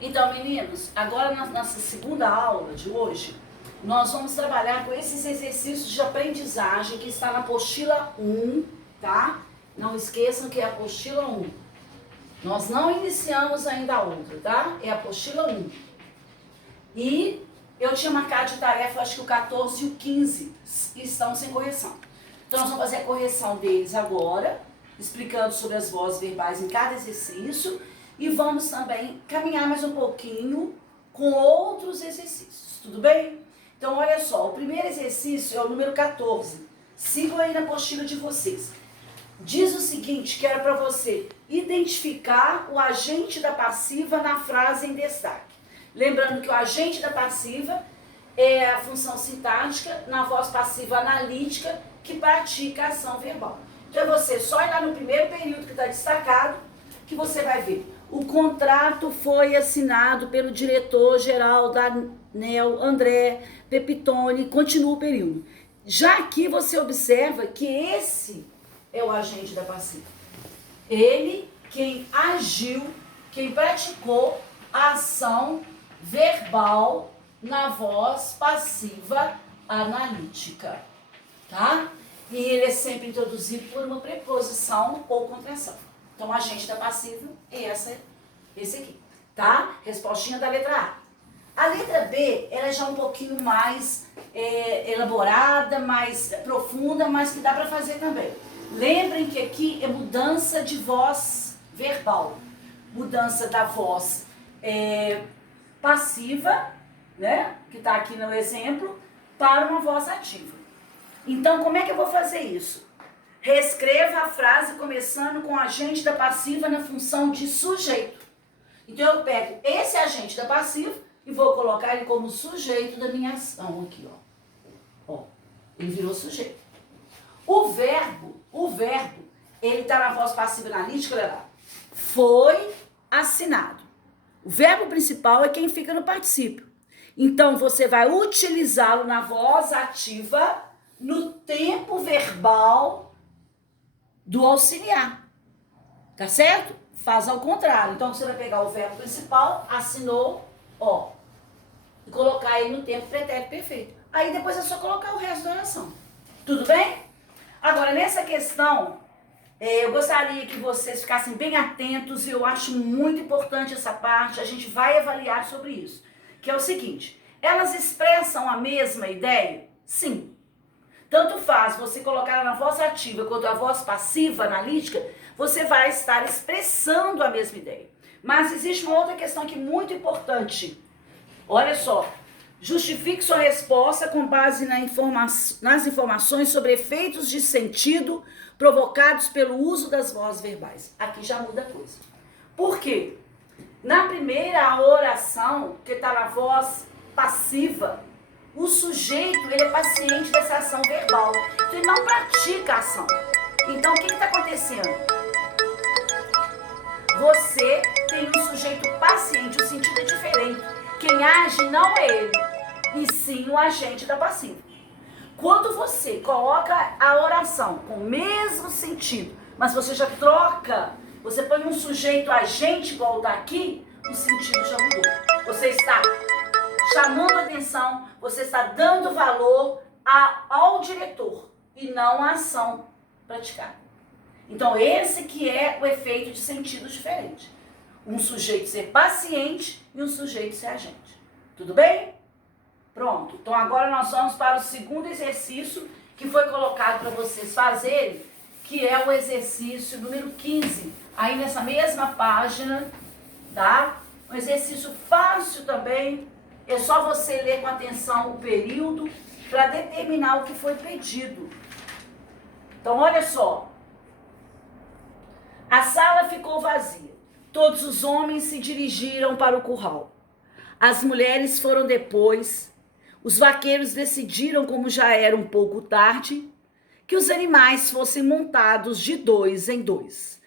Então, meninos, agora na nossa segunda aula de hoje, nós vamos trabalhar com esses exercícios de aprendizagem que está na apostila 1, tá? Não esqueçam que é a apostila 1. Nós não iniciamos ainda a outra, tá? É a apostila 1. E eu tinha marcado de tarefa, acho que o 14 e o 15 estão sem correção. Então, nós vamos fazer a correção deles agora, explicando sobre as vozes verbais em cada exercício. E vamos também caminhar mais um pouquinho com outros exercícios, tudo bem? Então, olha só, o primeiro exercício é o número 14. Sigam aí na apostila de vocês. Diz o seguinte, que era para você identificar o agente da passiva na frase em destaque. Lembrando que o agente da passiva é a função sintática na voz passiva analítica que pratica a ação verbal. Então, é você só ir lá no primeiro período que está destacado, que você vai ver. O contrato foi assinado pelo diretor-geral da ANEEL, André Pepitone, continua o período. Já aqui você observa que esse é o agente da passiva. Ele, quem agiu, quem praticou a ação verbal na voz passiva analítica, tá? E ele é sempre introduzido por uma preposição ou contração. Então, o agente da passiva é esse aqui, tá? Respostinha da letra A. A letra B, ela é já um pouquinho mais elaborada, mais profunda, mas que dá para fazer também. Lembrem que aqui é mudança de voz verbal. Mudança da voz passiva, né? Que está aqui no exemplo, para uma voz ativa. Então, como é que eu vou fazer isso? Reescreva a frase começando com o agente da passiva na função de sujeito. Então, eu pego esse agente da passiva e vou colocar ele como sujeito da minha ação aqui, ó. Ó, ele virou sujeito. O verbo, ele está na voz passiva analítica, olha lá. Foi assinado. O verbo principal é quem fica no particípio. Então, você vai utilizá-lo na voz ativa no tempo verbal do auxiliar, tá certo? Faz ao contrário. Então, você vai pegar o verbo principal, assinou, ó, e colocar ele no tempo pretérito perfeito. Aí, depois é só colocar o resto da oração. Tudo bem? Agora, nessa questão, eu gostaria que vocês ficassem bem atentos, e eu acho muito importante essa parte, a gente vai avaliar sobre isso, que é o seguinte, elas expressam a mesma ideia? Sim. Tanto faz você colocar na voz ativa quanto a voz passiva analítica, você vai estar expressando a mesma ideia. Mas existe uma outra questão aqui muito importante. Olha só, justifique sua resposta com base nas informações sobre efeitos de sentido provocados pelo uso das vozes verbais. Aqui já muda a coisa. Por quê? Na primeira oração, que está na voz passiva, o sujeito, ele é paciente dessa ação verbal. Então, ele não pratica a ação. Então, o que está acontecendo? Você tem um sujeito paciente, o sentido é diferente. Quem age não é ele, e sim o agente da passiva. Quando você coloca a oração com o mesmo sentido, mas você já troca, você põe um sujeito agente igual daqui, o sentido já mudou. Você está chamando a atenção, você está dando valor ao diretor e não à ação praticada. Então, esse que é o efeito de sentido diferente. Um sujeito ser paciente e um sujeito ser agente. Tudo bem? Pronto. Então, agora nós vamos para o segundo exercício que foi colocado para vocês fazerem, que é o exercício número 15. Aí nessa mesma página, tá? Um exercício fácil também. É só você ler com atenção o período para determinar o que foi pedido. Então, olha só. A sala ficou vazia. Todos os homens se dirigiram para o curral. As mulheres foram depois. Os vaqueiros decidiram, como já era um pouco tarde, que os animais fossem montados de 2 em 2.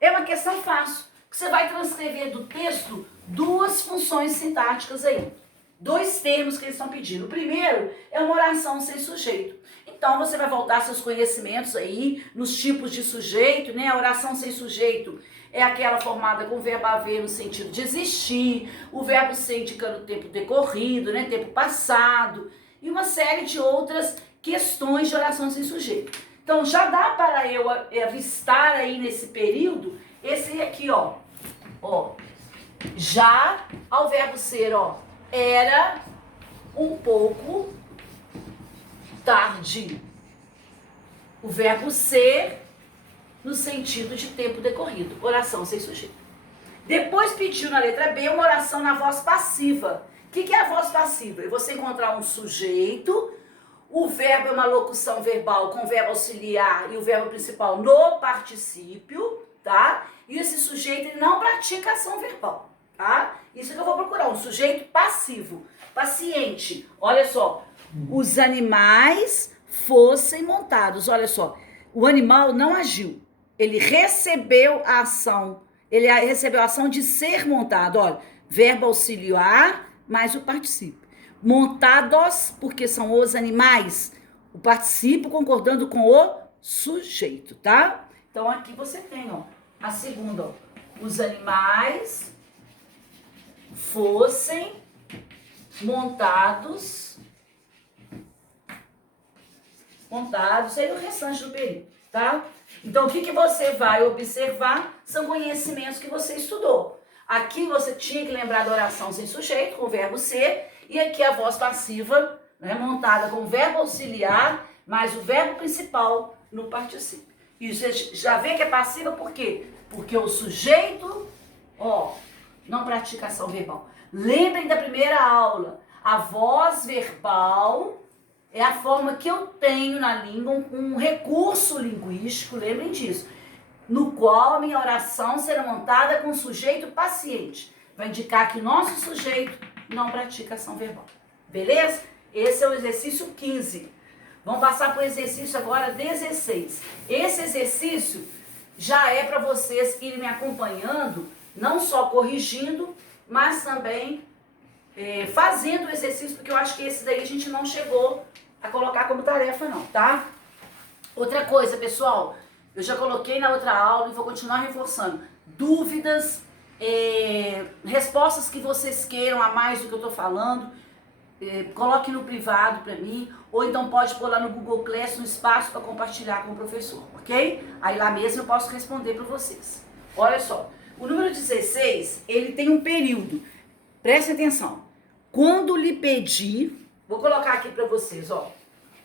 É uma questão fácil, que você vai transcrever do texto duas funções sintáticas aí. 2 termos que eles estão pedindo. O primeiro é uma oração sem sujeito. Então, você vai voltar seus conhecimentos aí nos tipos de sujeito, né? A oração sem sujeito é aquela formada com o verbo haver no sentido de existir, o verbo ser indicando o tempo decorrido, né, tempo passado, e uma série de outras questões de oração sem sujeito. Então, já dá para eu avistar aí nesse período, esse aqui, ó, já ao verbo ser, ó, era um pouco tarde. O verbo ser no sentido de tempo decorrido, oração sem sujeito. Depois pediu na letra B uma oração na voz passiva. O que é a voz passiva? É você encontrar um sujeito, o verbo é uma locução verbal com o verbo auxiliar e o verbo principal no particípio, tá? E esse sujeito ele não pratica ação verbal, tá? Isso que eu vou procurar, um sujeito passivo, paciente. Olha só, os animais fossem montados, olha só, o animal não agiu, ele recebeu a ação, de ser montado, olha, verbo auxiliar mais o particípio. Montados, porque são os animais, o particípio concordando com o sujeito, tá? Então aqui você tem, ó, a segunda, ó, os animais fossem montados aí no restante do período, tá? Então, o que você vai observar são conhecimentos que você estudou. Aqui você tinha que lembrar da oração sem sujeito, com o verbo ser, e aqui a voz passiva, né, montada com o verbo auxiliar, mais o verbo principal no particípio. E você já vê que é passiva por quê? Porque o sujeito, ó, não pratica ação verbal. Lembrem da primeira aula, a voz verbal é a forma que eu tenho na língua, um recurso linguístico, lembrem disso, no qual a minha oração será montada com o sujeito paciente. Vai indicar que o nosso sujeito não pratica ação verbal. Beleza? Esse é o exercício 15. Vamos passar para o exercício agora 16. Esse exercício já é para vocês irem me acompanhando, não só corrigindo, mas também fazendo o exercício, porque eu acho que esse daí a gente não chegou a colocar como tarefa não, tá? Outra coisa, pessoal, eu já coloquei na outra aula e vou continuar reforçando. Dúvidas, respostas que vocês queiram a mais do que eu tô falando, coloque no privado para mim, ou então pode pôr lá no Google Class um espaço para compartilhar com o professor, ok? Aí lá mesmo eu posso responder para vocês. Olha só, o número 16, ele tem um período. Preste atenção. Quando lhe pedir, vou colocar aqui para vocês, ó.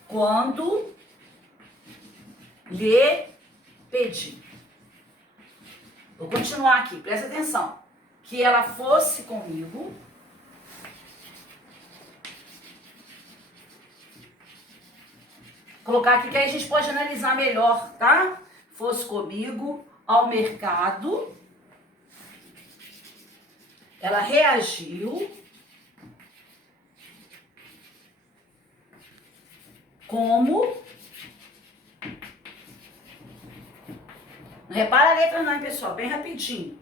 Quando lhe pedir. Vou continuar aqui, presta atenção. Que ela fosse comigo. Colocar aqui que aí a gente pode analisar melhor, tá? Fosse comigo ao mercado. Ela reagiu como... Não repara a letra não, hein, pessoal? Bem rapidinho.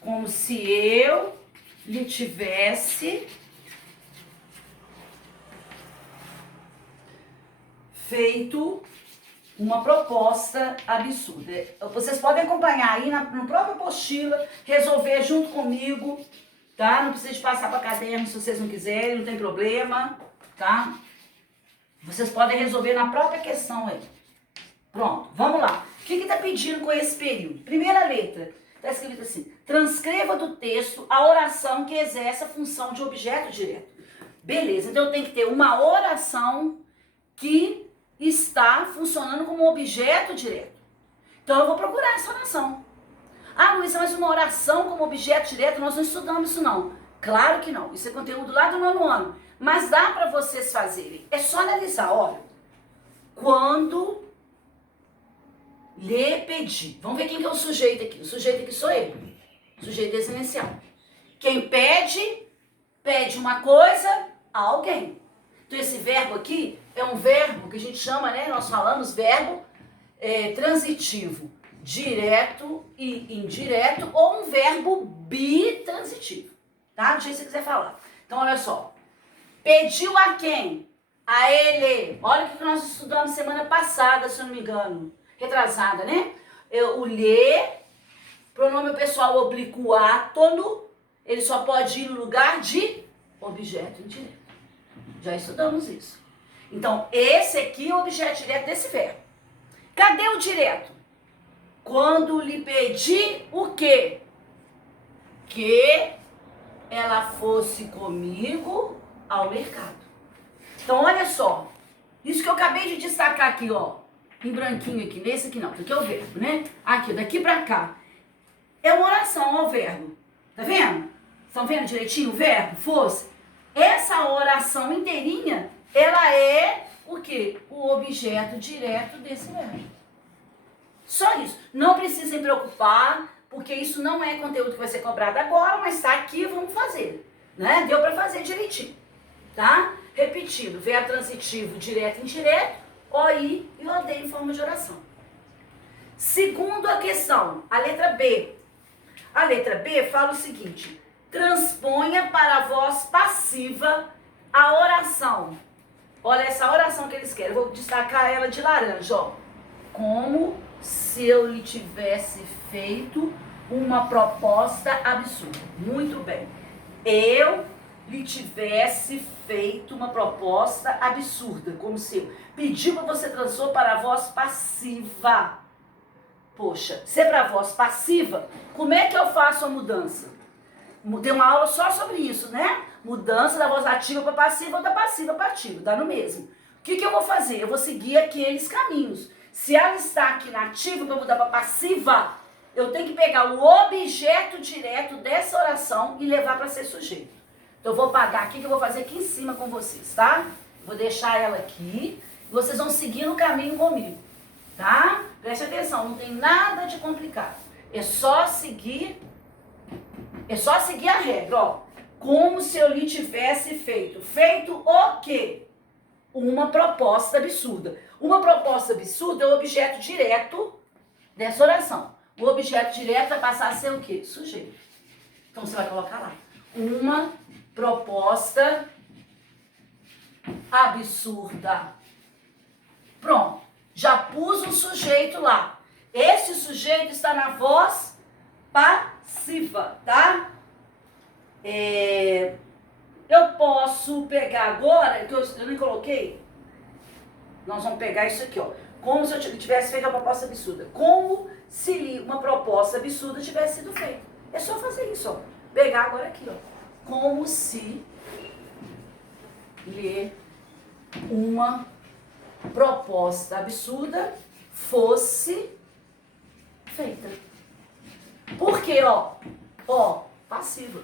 Como se eu lhe tivesse feito uma proposta absurda. Vocês podem acompanhar aí no próprio apostila, resolver junto comigo, tá? Não precisa de passar para caderno se vocês não quiserem, não tem problema, tá? Vocês podem resolver na própria questão aí. Pronto, vamos lá. O que está pedindo com esse período? Primeira letra, está escrito assim: transcreva do texto a oração que exerce a função de objeto direto. Beleza, então eu tenho que ter uma oração que está funcionando como objeto direto. Então eu vou procurar essa oração. Ah, Luísa, mas uma oração como objeto direto, nós não estudamos isso não. Claro que não, isso é conteúdo lá do 9º ano. Mas dá para vocês fazerem. É só analisar, olha. Quando lhe pedi. Vamos ver quem que é o sujeito aqui. O sujeito aqui sou eu. Sujeito exponencial. Quem pede, pede uma coisa a alguém. Então esse verbo aqui é um verbo que a gente chama, né? Nós falamos verbo transitivo, direto e indireto, ou um verbo bitransitivo, tá? Do jeito que você quiser falar. Então olha só. Pediu a quem? A ele. Olha o que nós estudamos semana passada, se eu não me engano. Retrasada, né? O lhe Pronome pessoal oblíquo átono, ele só pode ir no lugar de objeto indireto. Já estudamos isso. Então, esse aqui é o objeto direto desse verbo. Cadê o direto? Quando lhe pedi o quê? Que ela fosse comigo ao mercado. Então, olha só. Isso que eu acabei de destacar aqui, ó. Em branquinho aqui. Nesse aqui não. Aqui é o verbo, né? Aqui, daqui pra cá. É uma oração, ó, o verbo. Tá vendo? Estão vendo direitinho o verbo? Fosse. Essa oração inteirinha, ela é o quê? O objeto direto desse verbo. Só isso. Não precisem preocupar, porque isso não é conteúdo que vai ser cobrado agora, mas tá aqui, vamos fazer. Né? Deu pra fazer direitinho. Tá? Repetindo, verbo transitivo direto e indireto, OI e OD em forma de oração. Segundo a questão, a letra B. A letra B fala o seguinte: transponha para a voz passiva a oração. Olha essa oração que eles querem. Eu vou destacar ela de laranja, ó. Como se eu lhe tivesse feito uma proposta absurda. Muito bem. Eu lhe tivesse feito uma proposta absurda. Como se eu pediu para você transpor para a voz passiva. Poxa, se é para a voz passiva, como é que eu faço a mudança? Tem uma aula só sobre isso, né? Mudança da voz ativa para passiva ou da passiva para ativa, dá no mesmo. O que eu vou fazer? Eu vou seguir aqueles caminhos. Se ela está aqui na ativa para mudar para passiva, eu tenho que pegar o objeto direto dessa oração e levar para ser sujeito. Então eu vou apagar aqui, que eu vou fazer aqui em cima com vocês, tá? Vou deixar ela aqui e vocês vão seguir no caminho comigo, tá? Preste atenção, não tem nada de complicado. É só seguir a regra, ó. Como se eu lhe tivesse feito. Feito o quê? Uma proposta absurda. Uma proposta absurda é o objeto direto dessa oração. O objeto direto vai passar a ser o quê? Sujeito. Então você vai colocar lá. Uma proposta absurda. Pronto. Já pus o sujeito lá. Esse sujeito está na voz passiva, tá? Eu posso pegar agora, que eu nem coloquei. Nós vamos pegar isso aqui, ó. Como se eu tivesse feito uma proposta absurda. Como se uma proposta absurda tivesse sido feita. É só fazer isso, ó. Pegar agora aqui, ó. Como se lhe uma proposta absurda fosse feita. Por quê, ó? Ó, passiva.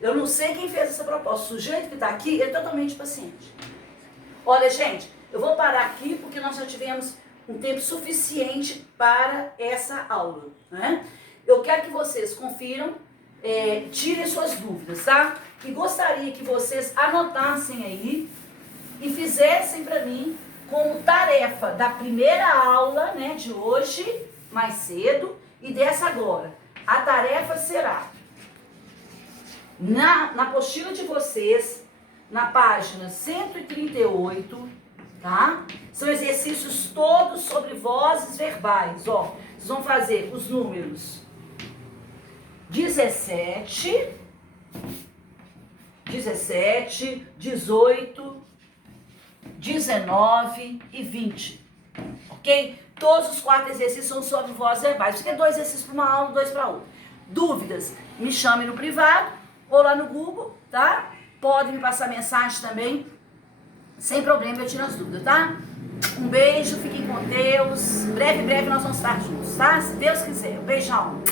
Eu não sei quem fez essa proposta. O sujeito que está aqui é totalmente paciente. Olha, gente, eu vou parar aqui porque nós já tivemos um tempo suficiente para essa aula, né? Eu quero que vocês confiram, tirem suas dúvidas, tá? E gostaria que vocês anotassem aí e fizessem para mim como tarefa da primeira aula, né, de hoje, mais cedo, e dessa agora. A tarefa será, na apostila de vocês, na página 138, tá? São exercícios todos sobre vozes verbais, ó. Vocês vão fazer os números 17, 18, 19 e 20, ok? Todos os 4 exercícios são sobre vozes verbais. Você quer 2 exercícios para uma aula, 2 para outra. Dúvidas, me chame no privado ou lá no Google, tá? Podem me passar mensagem também, sem problema, eu tiro as dúvidas, tá? Um beijo, fiquem com Deus. Breve nós vamos estar juntos, tá? Se Deus quiser. Um beijão.